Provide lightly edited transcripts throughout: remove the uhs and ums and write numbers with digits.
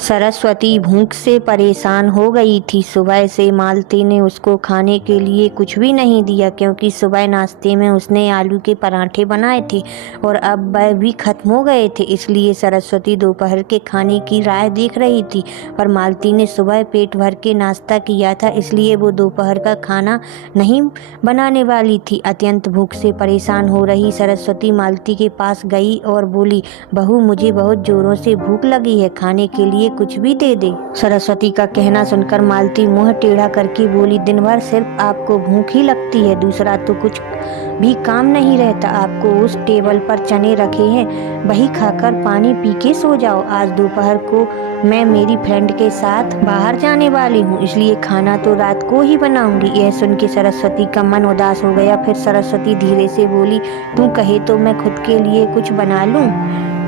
सरस्वती भूख से परेशान हो गई थी। सुबह से मालती ने उसको खाने के लिए कुछ भी नहीं दिया, क्योंकि सुबह नाश्ते में उसने आलू के पराठे बनाए थे और अब वह भी खत्म हो गए थे। इसलिए सरस्वती दोपहर के खाने की राह देख रही थी, पर मालती ने सुबह पेट भर के नाश्ता किया था, इसलिए वो दोपहर का खाना नहीं बनाने वाली थी। अत्यंत भूख से परेशान हो रही सरस्वती मालती के पास गई और बोली, बहू मुझे बहुत जोरों से भूख लगी है, खाने के लिए कुछ भी दे दे। सरस्वती का कहना सुनकर मालती मुंह टेढ़ा करके बोली, दिन भर सिर्फ आपको भूख ही लगती है, दूसरा तो कुछ भी काम नहीं रहता। आपको उस टेबल पर चने रखे हैं, वही खाकर पानी पी के सो जाओ। आज दोपहर को मैं मेरी फ्रेंड के साथ बाहर जाने वाली हूँ, इसलिए खाना तो रात को ही बनाऊंगी। यह सुन के सरस्वती का मन उदास हो गया। फिर सरस्वती धीरे से बोली, तू कहे तो मैं खुद के लिए कुछ बना लूँ।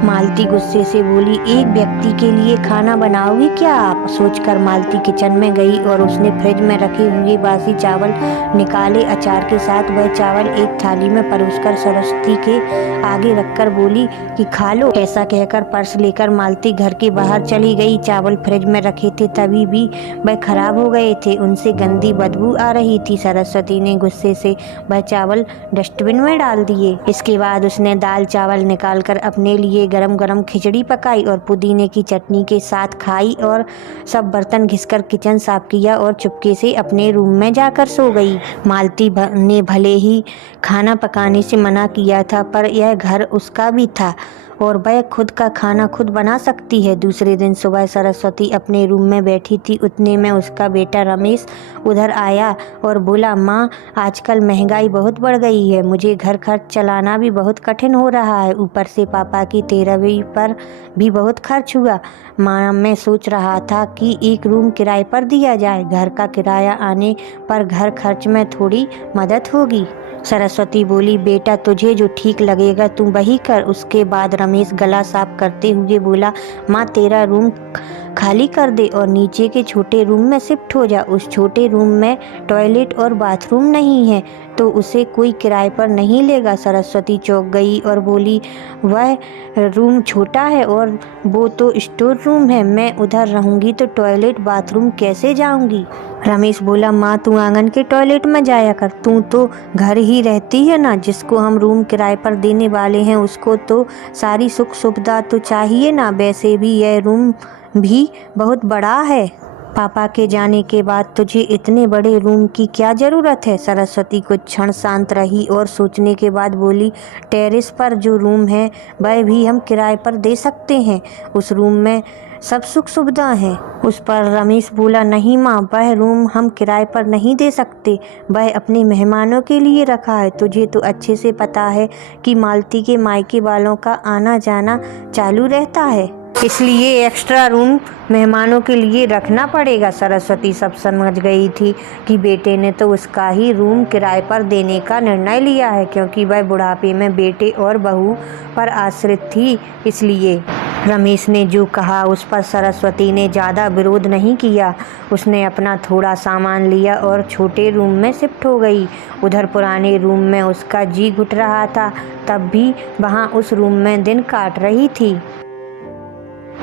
मालती गुस्से से बोली, एक व्यक्ति के लिए खाना बनाओगी क्या आप? सोचकर मालती किचन में गई और उसने फ्रिज में रखे हुए बासी चावल निकाले। अचार के साथ वह चावल एक थाली में परोसकर सरस्वती के आगे रखकर बोली कि खा लो। ऐसा कहकर पर्स लेकर मालती घर के बाहर चली गई। चावल फ्रिज में रखे थे तभी भी वह खराब हो गए थे, उनसे गंदी बदबू आ रही थी। सरस्वती ने गुस्से से वह चावल डस्टबिन में डाल दिए। इसके बाद उसने दाल चावल निकालकर अपने लिए गरम गरम खिचड़ी पकाई और पुदीने की चटनी के साथ खाई और सब बर्तन घिसकर किचन साफ किया और चुपके से अपने रूम में जाकर सो गई। मालती ने भले ही खाना पकाने से मना किया था, पर यह घर उसका भी था और वह खुद का खाना खुद बना सकती है। दूसरे दिन सुबह सरस्वती अपने रूम में बैठी थी, उतने में उसका बेटा रमेश उधर आया और बोला, माँ आजकल महंगाई बहुत बढ़ गई है, मुझे घर खर्च चलाना भी बहुत कठिन हो रहा है, ऊपर से पापा की 13वीं पर भी बहुत खर्च हुआ। माँ मैं सोच रहा था कि एक रूम किराए पर दिया जाए, घर का किराया आने पर घर खर्च में थोड़ी मदद होगी। सरस्वती बोली, बेटा तुझे जो ठीक लगेगा तू वही कर। उसके बाद रमेश गला साफ करते हुए बोला, माँ तेरा रूम खाली कर दे और नीचे के छोटे रूम में शिफ्ट हो जा। उस छोटे रूम में टॉयलेट और बाथरूम नहीं है तो उसे कोई किराए पर नहीं लेगा। सरस्वती चौंक गई और बोली, वह रूम छोटा है और वो तो स्टोर रूम है, मैं उधर रहूंगी तो टॉयलेट बाथरूम कैसे जाऊंगी? रमेश बोला, माँ तू आंगन के टॉयलेट में जाया कर, तू तो घर ही रहती है ना, जिसको हम रूम किराए पर देने वाले हैं उसको तो सारी सुख सुविधा तो चाहिए ना। वैसे भी यह रूम भी बहुत बड़ा है, पापा के जाने के बाद तुझे इतने बड़े रूम की क्या ज़रूरत है? सरस्वती कुछ क्षण शांत रही और सोचने के बाद बोली, टेरेस पर जो रूम है वह भी हम किराए पर दे सकते हैं, उस रूम में सब सुख सुविधा हैं। उस पर रमेश बोला, नहीं माँ, वह रूम हम किराए पर नहीं दे सकते, वह अपने मेहमानों के लिए रखा है। तुझे तो अच्छे से पता है कि मालती के मायके वालों का आना जाना चालू रहता है, इसलिए एक्स्ट्रा रूम मेहमानों के लिए रखना पड़ेगा। सरस्वती सब समझ गई थी कि बेटे ने तो उसका ही रूम किराए पर देने का निर्णय लिया है, क्योंकि वह बुढ़ापे में बेटे और बहू पर आश्रित थी। इसलिए रमेश ने जो कहा उस पर सरस्वती ने ज़्यादा विरोध नहीं किया। उसने अपना थोड़ा सामान लिया और छोटे रूम में शिफ्ट हो गई। उधर पुराने रूम में उसका जी घुट रहा था, तब भी वहाँ उस रूम में दिन काट रही थी।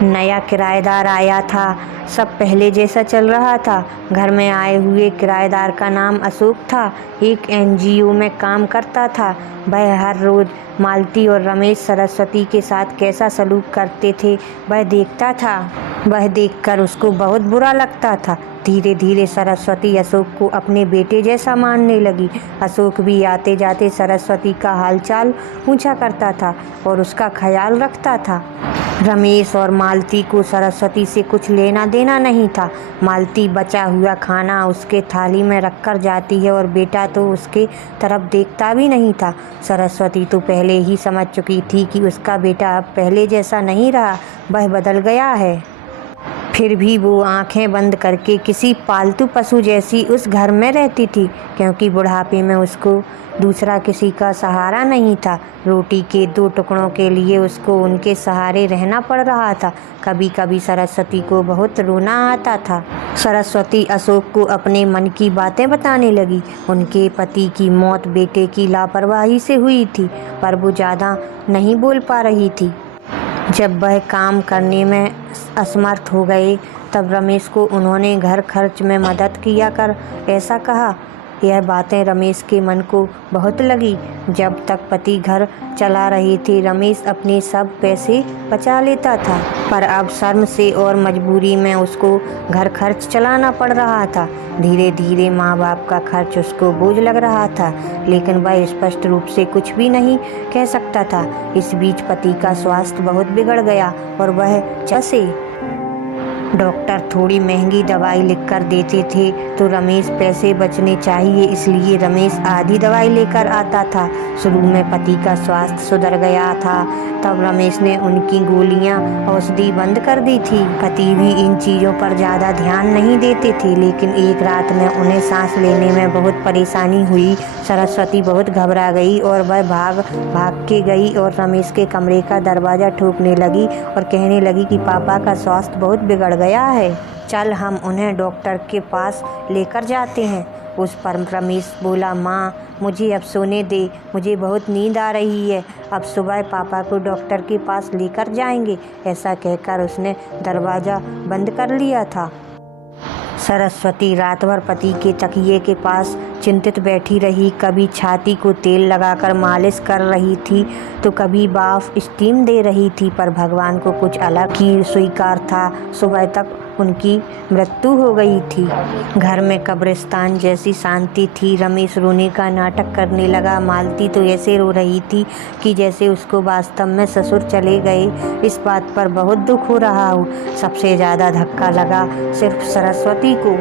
नया किराएदार आया था, सब पहले जैसा चल रहा था। घर में आए हुए किराएदार का नाम अशोक था, एक एनजीओ में काम करता था। वह हर रोज़ मालती और रमेश सरस्वती के साथ कैसा सलूक करते थे वह देखता था। वह देखकर उसको बहुत बुरा लगता था। धीरे धीरे सरस्वती अशोक को अपने बेटे जैसा मानने लगी। अशोक भी आते जाते सरस्वती का हालचाल पूछा करता था और उसका ख्याल रखता था। रमेश और मालती को सरस्वती से कुछ लेना देना नहीं था। मालती बचा हुआ खाना उसके थाली में रखकर जाती है और बेटा तो उसके तरफ देखता भी नहीं था। सरस्वती तो पहले ही समझ चुकी थी कि उसका बेटा अब पहले जैसा नहीं रहा, वह बदल गया है। फिर भी वो आंखें बंद करके किसी पालतू पशु जैसी उस घर में रहती थी, क्योंकि बुढ़ापे में उसको दूसरा किसी का सहारा नहीं था। रोटी के 2 टुकड़ों के लिए उसको उनके सहारे रहना पड़ रहा था। कभी कभी सरस्वती को बहुत रोना आता था। सरस्वती अशोक को अपने मन की बातें बताने लगी। उनके पति की मौत बेटे की लापरवाही से हुई थी, पर वो ज़्यादा नहीं बोल पा रही थी। जब वह काम करने में असमर्थ हो गए तब रमेश को उन्होंने घर खर्च में मदद किया कर ऐसा कहा। यह बातें रमेश के मन को बहुत लगी। जब तक पति घर चला रहे थे रमेश अपने सब पैसे बचा लेता था, पर अब शर्म से और मजबूरी में उसको घर खर्च चलाना पड़ रहा था। धीरे धीरे माँ बाप का खर्च उसको बोझ लग रहा था, लेकिन वह स्पष्ट रूप से कुछ भी नहीं कह सकता था। इस बीच पति का स्वास्थ्य बहुत बिगड़ गया और वह जैसे डॉक्टर थोड़ी महंगी दवाई लिखकर देते थे तो रमेश पैसे बचने चाहिए इसलिए रमेश आधी दवाई लेकर आता था। शुरू में पति का स्वास्थ्य सुधर गया था, तब रमेश ने उनकी गोलियां औषधि बंद कर दी थी। पति भी इन चीज़ों पर ज़्यादा ध्यान नहीं देते थे, लेकिन एक रात में उन्हें सांस लेने में बहुत परेशानी हुई। सरस्वती बहुत घबरा गई और वह भाग भाग के गई और रमेश के कमरे का दरवाज़ा ठोकने लगी और कहने लगी कि पापा का स्वास्थ्य बहुत बिगड़ गया है, चल हम उन्हें डॉक्टर के पास लेकर जाते हैं। उस पर रमेश बोला, माँ मुझे अब सोने दे, मुझे बहुत नींद आ रही है, अब सुबह पापा को डॉक्टर के पास लेकर जाएंगे। ऐसा कहकर उसने दरवाज़ा बंद कर लिया था। सरस्वती रात भर पति के तकिए के पास चिंतित बैठी रही। कभी छाती को तेल लगाकर मालिश कर रही थी तो कभी भाप स्टीम दे रही थी, पर भगवान को कुछ अलग ही स्वीकार था। सुबह तक उनकी मृत्यु हो गई थी। घर में कब्रिस्तान जैसी शांति थी। रमेश रोने का नाटक करने लगा। मालती तो ऐसे रो रही थी कि जैसे उसको वास्तव में ससुर चले गए। इस बात पर बहुत दुख हो रहा हो। सबसे ज़्यादा धक्का लगा सिर्फ सरस्वती को,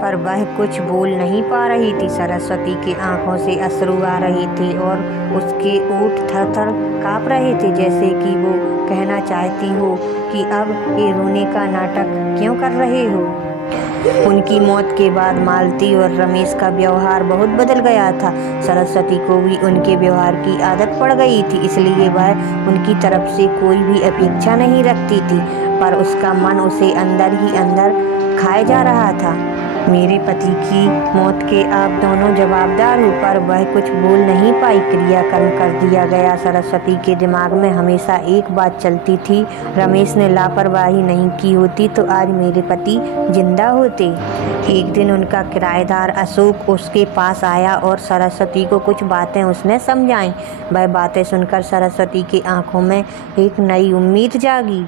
पर वह कुछ बोल नहीं पा रही थी। सरस्वती की आंखों से अश्रु आ रहे थे और उसके ओठ थर-थर काँप रहे थे, जैसे कि वो कहना चाहती हो कि अब ये रोने का नाटक क्यों कर रहे हो। उनकी मौत के बाद मालती और रमेश का व्यवहार बहुत बदल गया था। सरस्वती को भी उनके व्यवहार की आदत पड़ गई थी, इसलिए वह उनकी तरफ से कोई भी अपेक्षा नहीं रखती थी, पर उसका मन उसे अंदर ही अंदर खाए जा रहा था। मेरे पति की मौत के आप दोनों जवाबदार हो, पर वह कुछ बोल नहीं पाई। क्रियाकर्म कर दिया गया। सरस्वती के दिमाग में हमेशा एक बात चलती थी, रमेश ने लापरवाही नहीं की होती तो आज मेरे पति जिंदा होते। एक दिन उनका किराएदार अशोक उसके पास आया और सरस्वती को कुछ बातें उसने समझाईं। वह बातें सुनकर सरस्वती की आंखों में एक नई उम्मीद जागी।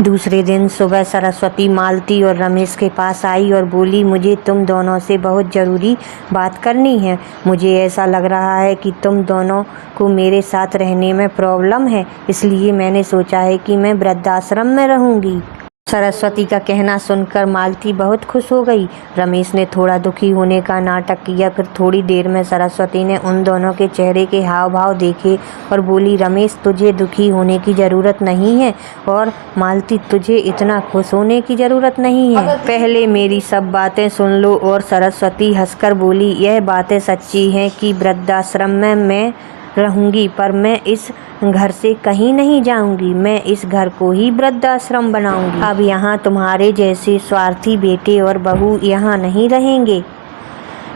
दूसरे दिन सुबह सरस्वती मालती और रमेश के पास आई और बोली, मुझे तुम दोनों से बहुत ज़रूरी बात करनी है। मुझे ऐसा लग रहा है कि तुम दोनों को मेरे साथ रहने में प्रॉब्लम है, इसलिए मैंने सोचा है कि मैं वृद्धाश्रम में रहूँगी। सरस्वती का कहना सुनकर मालती बहुत खुश हो गई। रमेश ने थोड़ा दुखी होने का नाटक किया। फिर थोड़ी देर में सरस्वती ने उन दोनों के चेहरे के हाव भाव देखे और बोली, रमेश तुझे दुखी होने की ज़रूरत नहीं है और मालती तुझे इतना खुश होने की ज़रूरत नहीं है। पहले मेरी सब बातें सुन लो। और सरस्वती हंसकर बोली, यह बातें सच्ची हैं कि वृद्धाश्रम में मैं रहूँगी, पर मैं इस घर से कहीं नहीं जाऊंगी। मैं इस घर को ही वृद्धाश्रम बनाऊंगी। अब यहाँ तुम्हारे जैसे स्वार्थी बेटे और बहू यहाँ नहीं रहेंगे,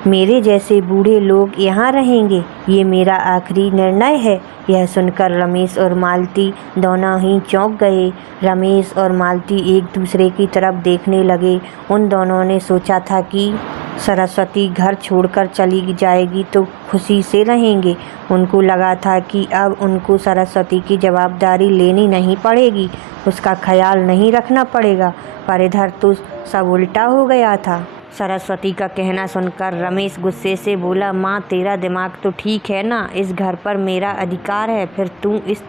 मेरे जैसे बूढ़े लोग यहाँ रहेंगे। ये मेरा आखिरी निर्णय है। यह सुनकर रमेश और मालती दोनों ही चौंक गए। रमेश और मालती एक दूसरे की तरफ देखने लगे। उन दोनों ने सोचा था कि सरस्वती घर छोड़कर चली जाएगी तो खुशी से रहेंगे। उनको लगा था कि अब उनको सरस्वती की जवाबदारी लेनी नहीं पड़ेगी, उसका ख्याल नहीं रखना पड़ेगा, पर इधर तो सब उल्टा हो गया था। सरस्वती का कहना सुनकर रमेश गुस्से से बोला, माँ तेरा दिमाग तो ठीक है ना, इस घर पर मेरा अधिकार है, फिर तू इस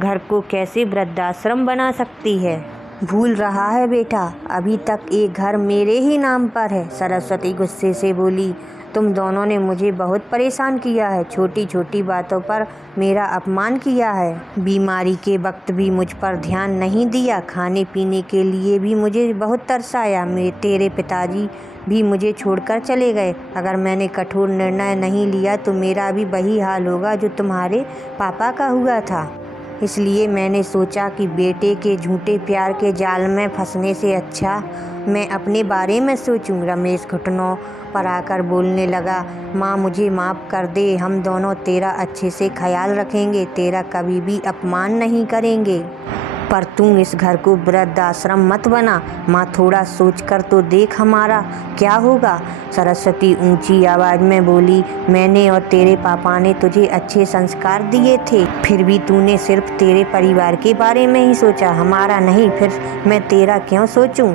घर को कैसे वृद्धाश्रम बना सकती है। भूल रहा है बेटा, अभी तक ये घर मेरे ही नाम पर है। सरस्वती गुस्से से बोली, तुम दोनों ने मुझे बहुत परेशान किया है, छोटी छोटी बातों पर मेरा अपमान किया है। बीमारी के वक्त भी मुझ पर ध्यान नहीं दिया, खाने पीने के लिए भी मुझे बहुत तरसाया। तेरे पिताजी भी मुझे छोड़कर चले गए। अगर मैंने कठोर निर्णय नहीं लिया तो मेरा भी वही हाल होगा जो तुम्हारे पापा का हुआ था। इसलिए मैंने सोचा कि बेटे के झूठे प्यार के जाल में फंसने से अच्छा मैं अपने बारे में सोचूं। रमेश घुटनों पर आकर बोलने लगा, माँ मुझे माफ़ कर दे, हम दोनों तेरा अच्छे से ख्याल रखेंगे, तेरा कभी भी अपमान नहीं करेंगे। पर तू इस घर को वृद्धाश्रम मत बना। माँ, थोड़ा सोच कर तो देख हमारा क्या होगा। सरस्वती ऊंची आवाज़ में बोली, मैंने और तेरे पापा ने तुझे अच्छे संस्कार दिए थे, फिर भी तूने सिर्फ तेरे परिवार के बारे में ही सोचा, हमारा नहीं। फिर मैं तेरा क्यों सोचूं?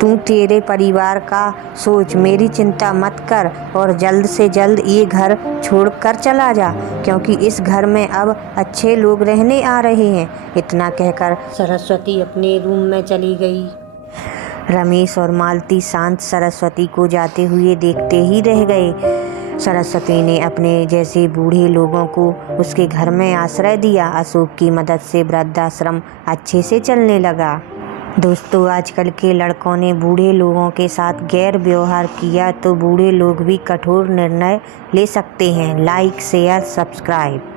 तू तेरे परिवार का सोच, मेरी चिंता मत कर और जल्द से जल्द ये घर छोड़कर चला जा, क्योंकि इस घर में अब अच्छे लोग रहने आ रहे हैं। इतना कहकर सरस्वती अपने रूम में चली गई। रमेश और मालती शांत सरस्वती को जाते हुए देखते ही रह गए। सरस्वती ने अपने जैसे बूढ़े लोगों को उसके घर में आश्रय दिया। अशोक की मदद से वृद्धाश्रम अच्छे से चलने लगा। दोस्तों, आजकल के लड़कों ने बूढ़े लोगों के साथ गैर व्यवहार किया तो बूढ़े लोग भी कठोर निर्णय ले सकते हैं। Like, share, subscribe.